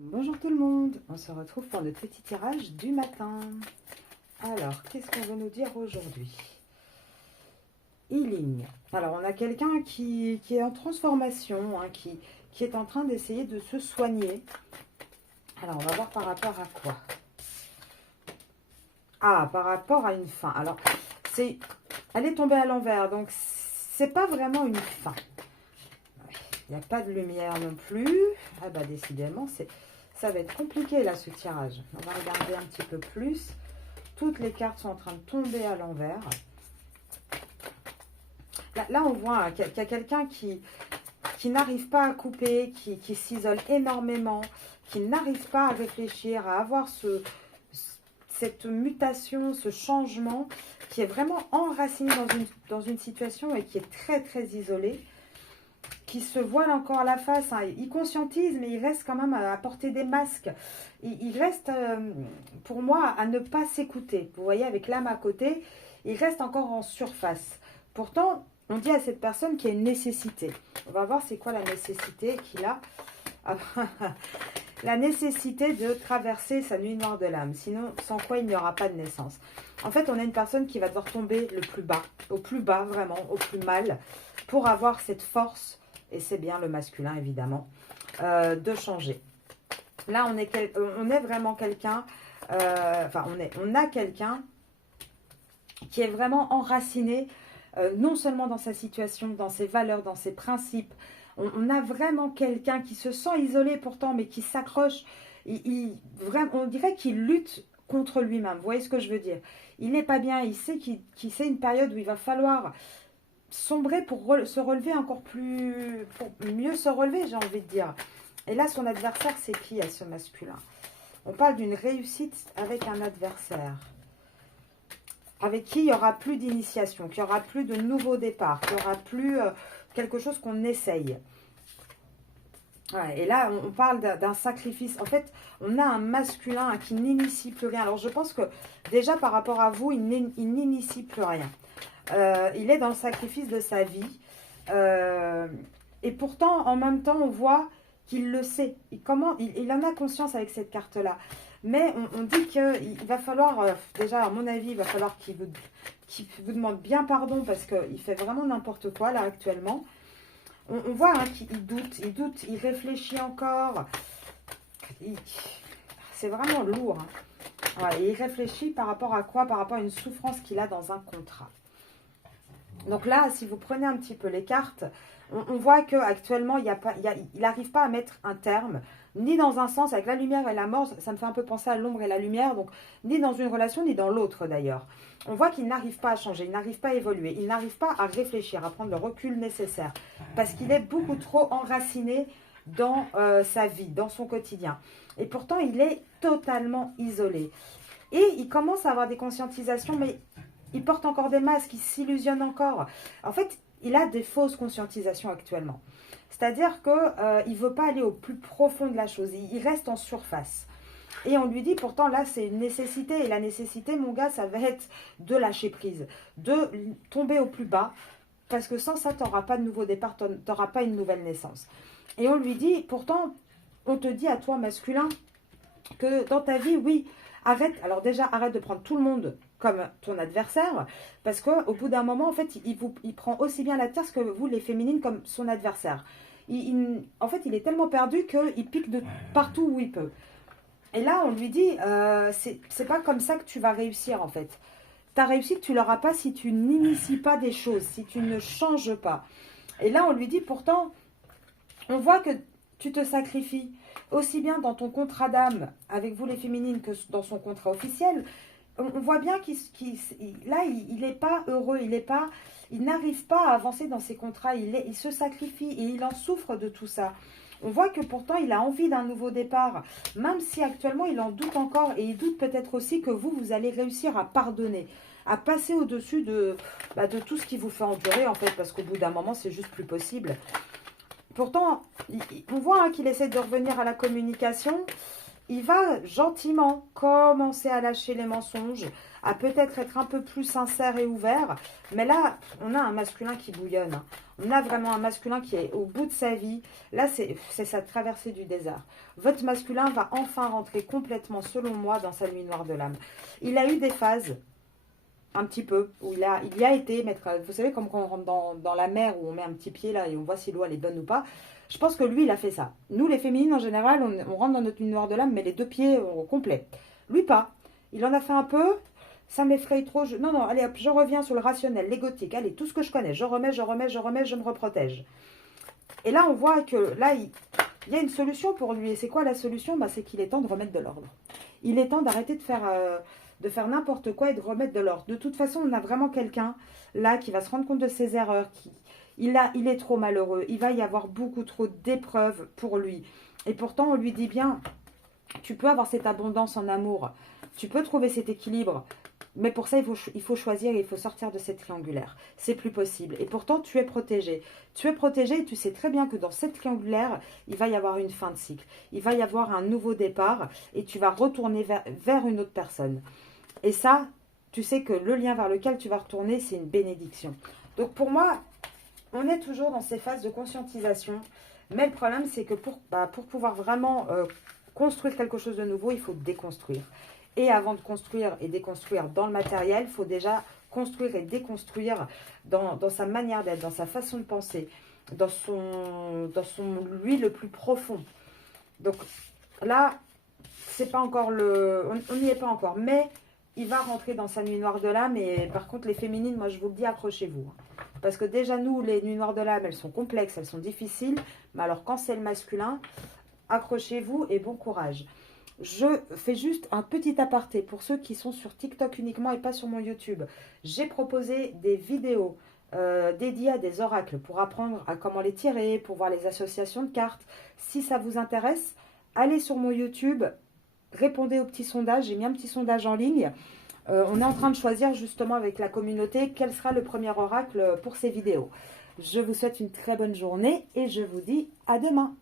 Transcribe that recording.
Bonjour tout le monde, on se retrouve pour notre petit tirage du matin. Alors, qu'est-ce qu'on veut nous dire aujourd'hui? Healing. Alors, on a quelqu'un qui est en transformation, hein, qui est en train d'essayer de se soigner. Alors, on va voir par rapport à quoi? Ah, par rapport à une fin. Alors, elle est tombée à l'envers, donc c'est pas vraiment une fin. Il n'y a pas de lumière non plus. Ah bah décidément, ça va être compliqué là ce tirage. On va regarder un petit peu plus. Toutes les cartes sont en train de tomber à l'envers. Là, on voit hein, qu'il y a quelqu'un qui n'arrive pas à couper, qui s'isole énormément, qui n'arrive pas à réfléchir, à avoir cette mutation, ce changement, qui est vraiment enraciné dans une situation et qui est très très isolé, qui se voile encore la face. Hein. Il conscientise, mais il reste quand même à porter des masques. Il reste, pour moi, à ne pas s'écouter. Vous voyez, avec l'âme à côté, il reste encore en surface. Pourtant, on dit à cette personne qu'il y a une nécessité. On va voir c'est quoi la nécessité qu'il a. La nécessité de traverser sa nuit noire de l'âme. Sinon, sans quoi il n'y aura pas de naissance. En fait, on a une personne qui va devoir tomber le plus bas, au plus bas vraiment, au plus mal, pour avoir cette force, et c'est bien le masculin évidemment, de changer. Là, on est vraiment quelqu'un, on a quelqu'un qui est vraiment enraciné, non seulement dans sa situation, dans ses valeurs, dans ses principes. On a vraiment quelqu'un qui se sent isolé pourtant, mais qui s'accroche. On dirait qu'il lutte contre lui-même. Vous voyez ce que je veux dire? Il n'est pas bien, il sait qu'il sait une période où il va falloir sombrer pour se relever encore plus, pour mieux se relever, j'ai envie de dire. Et là, son adversaire, c'est qui à ce masculin? On parle d'une réussite avec un adversaire avec qui il n'y aura plus d'initiation, qu'il n'y aura plus de nouveau départ, qu'il n'y aura plus quelque chose qu'on essaye. Ouais, et là, on parle d'un sacrifice. En fait, on a un masculin qui n'initie plus rien. Alors, je pense que déjà, par rapport à vous, il n'initie plus rien. Il est dans le sacrifice de sa vie. Et pourtant, en même temps, on voit qu'il le sait. Il en a conscience avec cette carte-là. Mais on dit qu'il va falloir, déjà à mon avis, il va falloir qu'il vous demande bien pardon parce qu'il fait vraiment n'importe quoi là actuellement. On voit hein, qu'il doute, il réfléchit encore. C'est vraiment lourd. Hein. Ouais, et il réfléchit par rapport à quoi? Par rapport à une souffrance qu'il a dans un contrat. Donc là, si vous prenez un petit peu les cartes, on voit qu'actuellement, il n'arrive pas à mettre un terme, ni dans un sens, avec la lumière et la mort, ça me fait un peu penser à l'ombre et la lumière, donc ni dans une relation, ni dans l'autre d'ailleurs. On voit qu'il n'arrive pas à changer, il n'arrive pas à évoluer, il n'arrive pas à réfléchir, à prendre le recul nécessaire, parce qu'il est beaucoup trop enraciné dans sa vie, dans son quotidien. Et pourtant, il est totalement isolé. Et il commence à avoir des conscientisations, mais il porte encore des masques, il s'illusionne encore. En fait, il a des fausses conscientisations actuellement. C'est-à-dire qu'il ne veut pas aller au plus profond de la chose. Il reste en surface. Et on lui dit, pourtant, là, c'est une nécessité. Et la nécessité, mon gars, ça va être de lâcher prise. De tomber au plus bas. Parce que sans ça, tu n'auras pas de nouveau départ, tu n'auras pas une nouvelle naissance. Et on lui dit, pourtant, on te dit à toi, masculin, que dans ta vie, oui, arrête. Alors déjà, arrête de prendre tout le monde comme ton adversaire, parce qu'au bout d'un moment, en fait, il prend aussi bien la tierce que vous, les féminines, comme son adversaire. En fait, il est tellement perdu qu'il pique de partout où il peut. Et là, on lui dit, c'est pas comme ça que tu vas réussir, en fait. Ta réussite, tu l'auras pas si tu n'inities pas des choses, si tu ne changes pas. Et là, on lui dit, pourtant, on voit que tu te sacrifies, aussi bien dans ton contrat d'âme avec vous les féminines que dans son contrat officiel. On voit bien là, il n'est pas heureux, il n'arrive pas à avancer dans ses contrats, il se sacrifie et il en souffre de tout ça. On voit que pourtant, il a envie d'un nouveau départ, même si actuellement, il en doute encore et il doute peut-être aussi que vous allez réussir à pardonner, à passer au-dessus de tout ce qui vous fait endurer, en fait, parce qu'au bout d'un moment, c'est juste plus possible. Pourtant, on voit hein, qu'il essaie de revenir à la communication. Il va gentiment commencer à lâcher les mensonges, à peut-être être un peu plus sincère et ouvert. Mais là, on a un masculin qui bouillonne. On a vraiment un masculin qui est au bout de sa vie. Là, c'est sa traversée du désert. Votre masculin va enfin rentrer complètement, selon moi, dans sa nuit noire de l'âme. Il a eu des phases, un petit peu, où il y a été mettre... Vous savez, comme quand on rentre dans la mer, où on met un petit pied là et on voit si l'eau elle est bonne ou pas. Je pense que lui, il a fait ça. Nous, les féminines, en général, on rentre dans notre nuit noire de l'âme, mais les 2 pieds au complet. Lui, pas. Il en a fait un peu. Ça m'effraie trop. Non, non, allez hop, je reviens sur le rationnel, l'égotique. Allez, tout ce que je connais. Je remets, je me reprotège. Et là, on voit que là, il y a une solution pour lui. Et c'est quoi la solution? C'est qu'il est temps de remettre de l'ordre. Il est temps d'arrêter de faire n'importe quoi et de remettre de l'ordre. De toute façon, on a vraiment quelqu'un là qui va se rendre compte de ses erreurs. Il est trop malheureux. Il va y avoir beaucoup trop d'épreuves pour lui. Et pourtant, on lui dit bien, tu peux avoir cette abondance en amour. Tu peux trouver cet équilibre. Mais pour ça, il faut choisir et il faut sortir de cette triangulaire. C'est plus possible. Et pourtant, tu es protégé. Tu es protégé et tu sais très bien que dans cette triangulaire, il va y avoir une fin de cycle. Il va y avoir un nouveau départ et tu vas retourner vers une autre personne. Et ça, tu sais que le lien vers lequel tu vas retourner, c'est une bénédiction. Donc pour moi, on est toujours dans ces phases de conscientisation. Mais le problème, c'est que pour pouvoir vraiment construire quelque chose de nouveau, il faut déconstruire. Et avant de construire et déconstruire dans le matériel, il faut déjà construire et déconstruire dans sa manière d'être, dans sa façon de penser, dans lui le plus profond. Donc là, c'est pas encore on n'y est pas encore, mais il va rentrer dans sa nuit noire de l'âme. Et par contre, les féminines, moi je vous le dis, accrochez-vous. Parce que déjà, nous, les nuits noires de l'âme, elles sont complexes, elles sont difficiles. Mais alors, quand c'est le masculin, accrochez-vous et bon courage. Je fais juste un petit aparté pour ceux qui sont sur TikTok uniquement et pas sur mon YouTube. J'ai proposé des vidéos dédiées à des oracles pour apprendre à comment les tirer, pour voir les associations de cartes. Si ça vous intéresse, allez sur mon YouTube, répondez au petit sondage. J'ai mis un petit sondage en ligne. On est en train de choisir justement avec la communauté quel sera le premier oracle pour ces vidéos. Je vous souhaite une très bonne journée et je vous dis à demain.